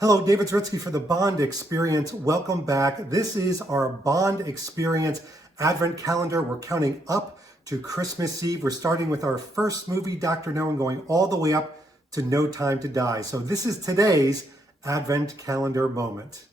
Hello, David Zritsky for the Bond Experience. Welcome back. This is our Bond Experience Advent calendar. We're counting up to Christmas Eve. We're starting with our first movie, Dr. No, and going all the way up to No Time to Die. So this is today's Advent calendar moment.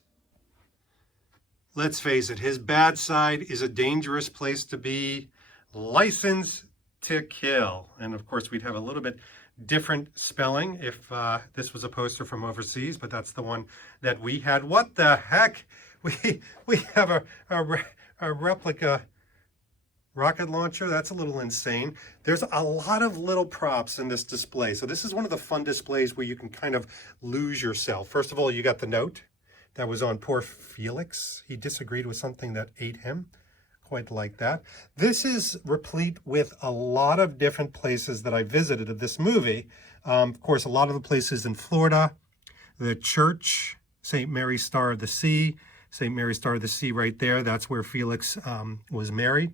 Let's face it, his bad side is a dangerous place to be. License to Kill. And of course, we'd have a little bit different spelling if this was a poster from overseas, but that's the one that we had. What the heck? We have a replica rocket launcher. That's a little insane. There's a lot of little props in this display. So this is one of the fun displays where you can kind of lose yourself. First of all, you got the note that was on poor Felix. He disagreed with something that ate him. Quite like that. This is replete with a lot of different places that I visited of this movie. Of course, a lot of the places in Florida, the church, St. Mary's Star of the Sea, St. Mary's Star of the Sea right there. That's where Felix was married.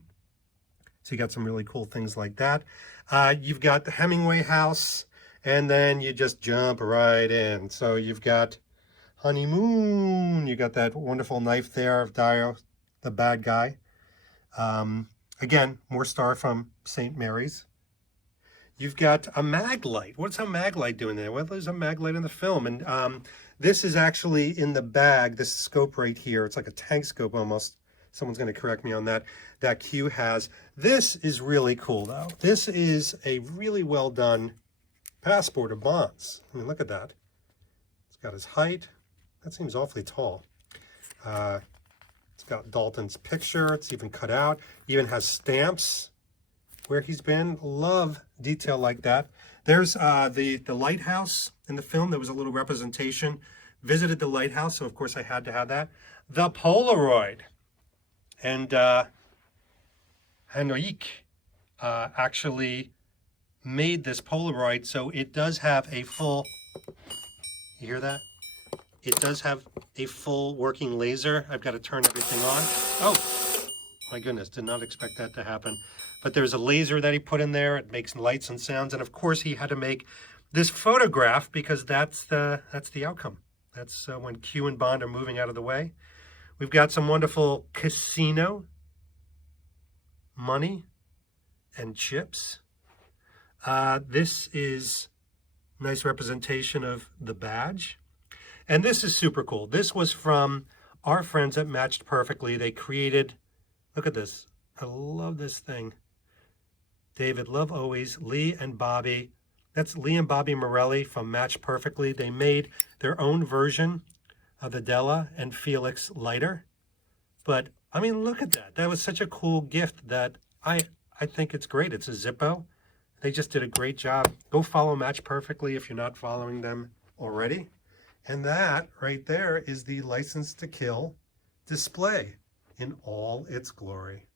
So you got some really cool things like that. You've got the Hemingway house, and then you just jump right in. So you've got honeymoon. You got that wonderful knife there of Dio, the bad guy. Again, more star from St. Mary's. You've got a mag light. What's a mag light doing there? Well, there's a mag light in the film. And this is actually in the bag, this scope right here. It's like a tank scope almost. Someone's going to correct me on that. That Q has. This is really cool, though. This is a really well done passport of Bond's. I mean, look at that. It's got his height. That seems awfully tall. It's got Dalton's picture. It's even cut out. Even has stamps where he's been. Love detail like that. There's the lighthouse in the film. There was a little representation. Visited the lighthouse, so of course I had to have that. The Polaroid. And Hanoik actually made this Polaroid, so it does have a full, you hear that? It does have a full working laser. I've got to turn everything on. Oh, my goodness, did not expect that to happen. But there's a laser that he put in there. It makes lights and sounds. And of course, he had to make this photograph because that's the outcome. That's when Q and Bond are moving out of the way. We've got some wonderful casino money and chips. This is a nice representation of the badge. And this is super cool. This was from our friends at Matched Perfectly. They created, look at this. I love this thing. David, love always. Lee and Bobby. That's Lee and Bobby Morelli from Matched Perfectly. They made their own version of the Della and Felix lighter. But, I mean, look at that. That was such a cool gift that I think it's great. It's a Zippo. They just did a great job. Go follow Matched Perfectly if you're not following them already. And that right there is the License to Kill display in all its glory.